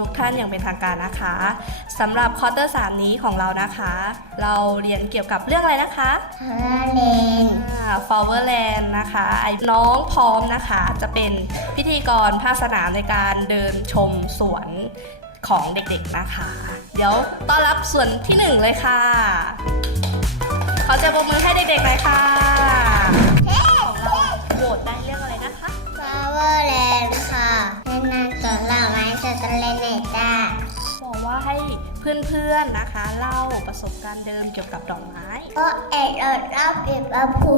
ทุกท่านอย่างเป็นทางการนะคะสำหรับคอร์เตอร์ 3 นี้ของเรานะคะ เราเรียนเกี่ยวกับเรื่องอะไรนะคะฮาเลนฟอ w เวอร์แลนด์นะคะไอ้น้องพร้อมนะคะ จะเป็นพิธีกรภาคสนามในการเดินชมสวนของเด็กๆนะคะ เดี๋ยวต้อนรับส่วนที่หนึ่งเลยค่ะขอเสียงปรบมือให้เด็กๆหน่อยค่ะ แลนด์ค่ะแนะนำตัวเราไม้จะตะเลนเนต้าบอกว่าให้เพื่อนๆนะคะเล่าประสบการณ์เดิมเกี่ยวกับดอกไม้ก็เอ็ดเอ็ดรับเก็บอาภู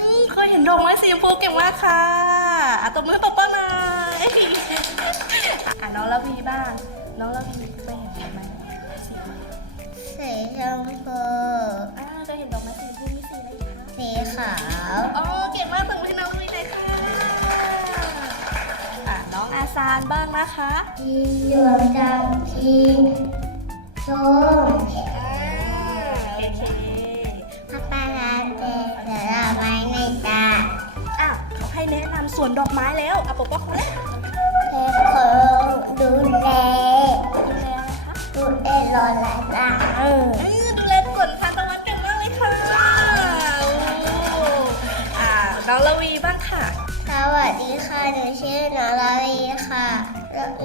อืมเคยเห็นดอกไม้สีชมพูเก่งมากค่ะอะตบมือให้ป๊าป้าหน่อยอะน้องละวีบ้าง น้องละวีเคยเห็นดอกไม้สีสีชมพูาซานบ้างนะคะสีเหลืองดำสีส้มอ่าโอเคพัปปาลาเตเสือไม้ในตาอะเขาให้แนะนำสวนดอกไม้แล้วอะป๊าป้าเขาแนะเทคโคดูแลดูแลอะไรคะดูเอรอลาตาเออ วัสดีค่ะ หนูชื่อนาราวีค่ะ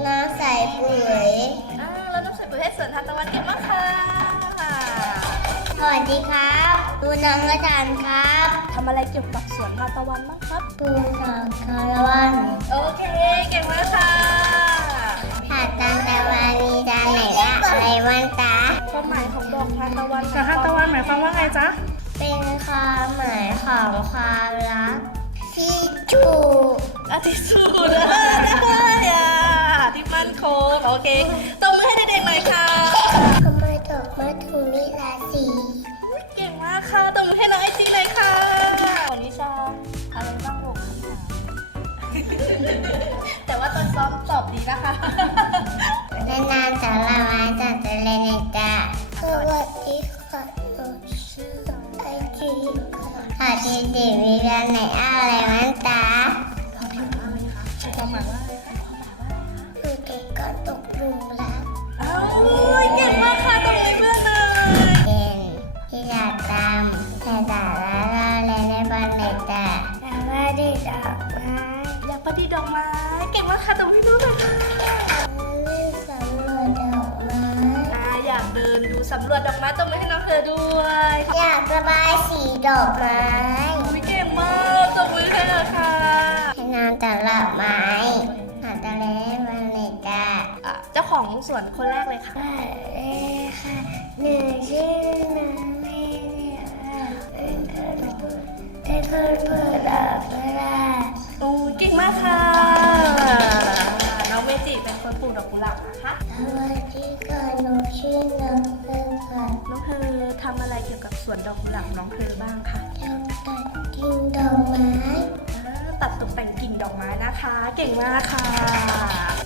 น้ำใสปุ๋ยอ่าแล้วน้องใส่ปุ๋ยให้สวนทานตะวันเก่งมากค่ะ สวัสดีครับดูน้องกระดานครับทำอะไรเกี่ยวกับสวนทานตะวันบ้างครับดูทางคารวัน โอเค เก่งมากค่ะหาดตันตะวันมีจานไหนละอะไรวันตาความหมายของดอกทานตะวันกับทานตะวันหมายความว่าไงจ๊ะ เป็นความหมายของความรัก ที่จูอาทิตย์สูดเลยอะที่มั่นคงโอเคตบมือให้เด็กๆหน่อยค่ะทำไมดอกไม้ถึงมีราศีเก่งมากค่ะตบมือให้น้องไอซีเดีดีมีจานไหนอะไรวันตาเขาพิมพ์มาเลยค่ะความหมายว่าอะไรคะความหมายว่าอะไรคะหนูเด็กก็ตกหลุมรักอ้าวเก่งมากค่ะตบมือให้เพื่อนเลยเป็นที่อยากตามแต่ตาแล้วเราเล่นในบอลในตาแต่ว่าดีดอกไม้อยากประดิษฐ์ดอกไม้เก่งมากค่ะตบมือให้น้องเลยค่ะเล่นสำรวจดอกไม้อ่าอยากเดินดูสำรวจดอกไม้ตบมือให้น้องเธอด้วย อยากระบายสีดอกไม้อุ๊ยเก่ง มากตบมือให้เลยค่ะให้น้ำตาดอกไม้หาตะเลบอลในตาอะเจ้าของสวนคนแรกเลยค่ะค่ะเลยค่ะหนึ่งชื่อน้องเมย์ค่ะเป็นคนเป็นคนเปิดดอกไม้โอ้ยเก่งมากค่ะ น้องเมจิเป็นคนปลูกดอกกุหลาบนะคะสวัสดีค่ะหนูชื่อน้องเฟิร์นค่ะน้องเธอทำอะไรเกี่ยวกับสวนดอกกุหลาบน้องเธอบ้างคะ ดอกไม้นะคะ เก่งมากค่ะ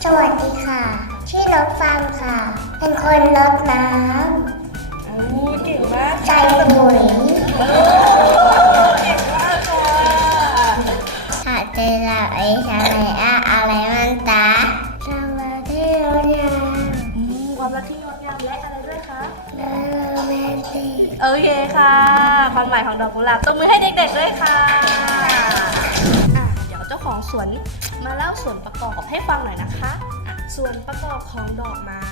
สวัสดีค่ะ ชื่อน้องฟังค่ะ เป็นคนรดน้โอ้ยเก่งมากำใส่ปุ๋ยโอ้เก่งมากค่ะหาเจอเราไอ้ชาไหนอะอะไรมันตาทำมาที่รถยางอืมความรักที่งดงามและอะไรด้วยคะแล้วโรแมนติก โอเคค่ะ ความหมายของดอกกุหลาบตบมือให้เด็กๆด้วยค่ะ ของสวนมาเล่าส่วนประกอบให้ฟังหน่อยนะคะอะส่วนประกอบของดอกไม้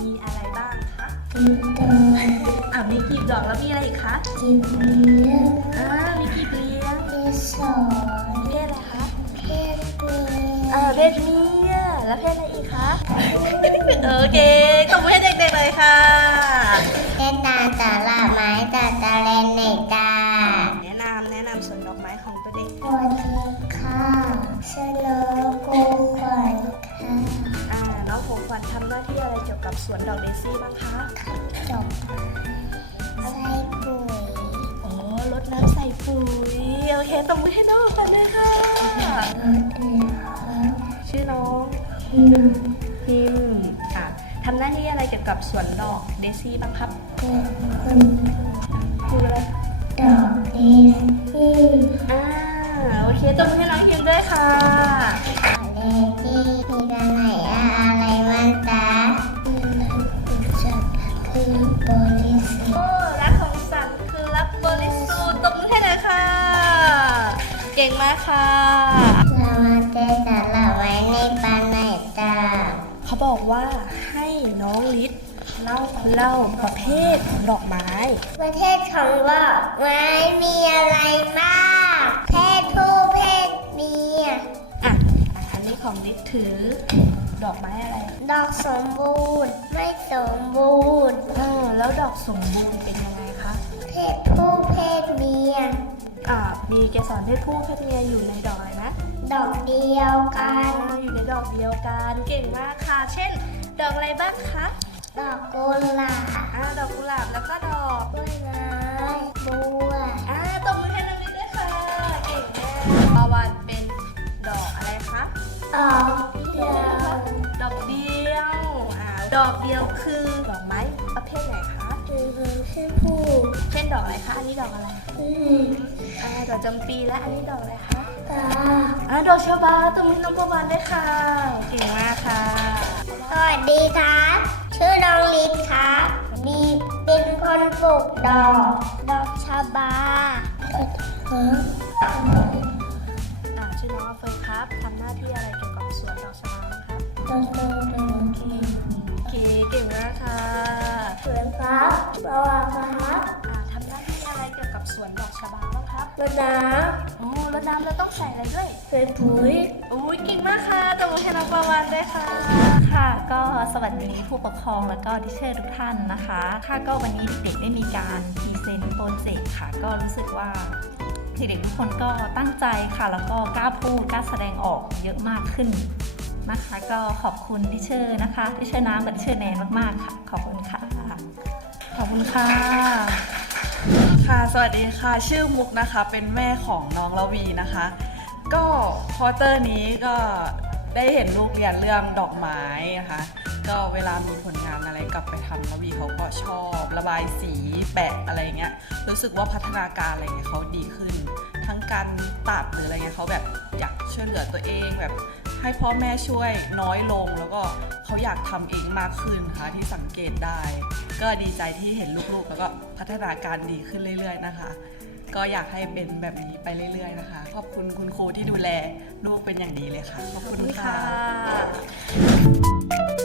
มีอะไรบ้างคะกินตัวอะมีกลีบดอกแล้วมีอะไรอีกคะกินเลี้ยงอ่ามีกลีบเลี้ยงมีสอนเพศอะไรคะเพศเมียเออเพศเมียแล้วเพศอะไรอีกคะโอเค กี่ยวกับสวนดอกเดซี่บ้างคะจบใส่ปุ๋ยโอ้รดน้ำใส่ปุ๋ยโอเคตบมือให้น้องก่อนเลยค่ะรถเรือชื่อน้องพิมพ์พิมพ์อะทำหน้าที่อะไรเกี่ยวกับสวนดอกเดซี่บ้างครับเป็นคนคืออะไรดอกดีที่อ่าโอเคตบมือให้น้องพิมพ์ด้วยค่ะเลที่มี ค่ะเรามาเจอสาระไว้ในปานไหนจ้าเขาบอกว่าให้น้องลิศเล่าเล่าประเภทของดอกไม้ ประเทศของดอกไม้มีอะไรบ้างเพศผู้เพศเมียอะอะอันนี้ของลิศถือ ดอกไม้อะไร ดอกสมบูรณ์ ไม่สมบูรณ์ เออ แล้วดอกสมบูรณ์เป็นยังไงคะ เพศผู้เพศเมีย อ่ามีเกสรเพศผู้เพศเมียอยู่ในดอกอะไรนะดอกเดียวกันอ่าอยู่ในดอกเดียวกันเก่งมากค่ะ เช่น ดอกอะไรบ้างคะดอกกุหลาบอ่าดอกกุหลาบแล้วก็ดอกกล้วยไม้บัวอ่าตบมือให้น้องลิศด้วยค่ะเก่งมากปาวานเป็นดอกอะไรคะดอกเดียวดอกเดียวอ่าดอกเดียวคือดอกไม้ คือชื่อผู้เช่นดอกอะไรคะ อันนี้ดอกอะไรอืมอ่าดอกจำปีและอันนี้ดอกอะไรคะตาอ่าดอกชบาตบมือให้น้องปาวานด้วยค่ะ เก่งมากค่ะ สวัสดีครับ ชื่อน้องลิศครับมีเป็นคนปลูกดอก ดอกชบาอ่าชื่อน้องอาเฟยครับทำหน้าที่อะไรเกี่ยวกับสวนดอกชบาบ้างครับดอกชบาโอเคเก่งมากค่ะสวน ครับสวัสดีครับอ่าทำหน้าที่อะไรเกี่ยวกับสวนดอกชบาบ้างครับรดน้โอ้แล้วน้ำเราต้องใส่อะไรด้วยำใส่ปุ๋ย อุ้ยเก่งมากค่ะตบมือให้น้องปาวานด้วยค่ะ ค่ะ ก็สวัสดีผู้ปกครองแล้วก็ดิเชอร์ทุกท่านนะคะ ค่ะก็วันนี้เด็กๆได้มีการพรีเซนต์โปรเจกต์ค่ะ ก็รู้สึกว่าเด็กๆทุกคนก็ตั้งใจค่ะ แล้วก็กล้าพูดกล้าแสดงออกเยอะมากขึ้นนะคะ ก็ขอบคุณดิเชอร์นะคะดิเชอร์น้ำกับดิเชอร์แนนมากๆค่ะ ขอบคุณค่ะข อบคุณค่ะ ค่ะ สวัสดีค่ะ ชื่อมุกนะคะ เป็นแม่ของน้องละวีนะคะ ก็ควอเตอร์นี้ก็ได้เห็นลูกเรียนเรื่องดอกไม้นะคะ ก็เวลามีผลงานอะไรกลับไปทำละวีเขาก็ชอบ ระบายสีแปะอะไรเงี้ย รู้สึกว่าพัฒนาการอะไรเงี้ยเขาดีขึ้น ทั้งการตัดหรืออะไรเงี้ยเขาแบบอยากช่วยเหลือตัวเองแบบ ให้พ่อแม่ช่วยน้อยลง แล้วก็เขาอยากทำเองมากขึ้นค่ะที่สังเกตได้ ก็ดีใจที่เห็นลูกๆ แล้วก็พัฒนาการดีขึ้นเรื่อย ๆ นะคะ ก็อยากให้เป็นแบบนี้ไปเรื่อย ๆ นะคะ ขอบคุณคุณครูที่ดูแลลูกเป็นอย่างดีเลยค่ะ ขอบคุณค่ะคะ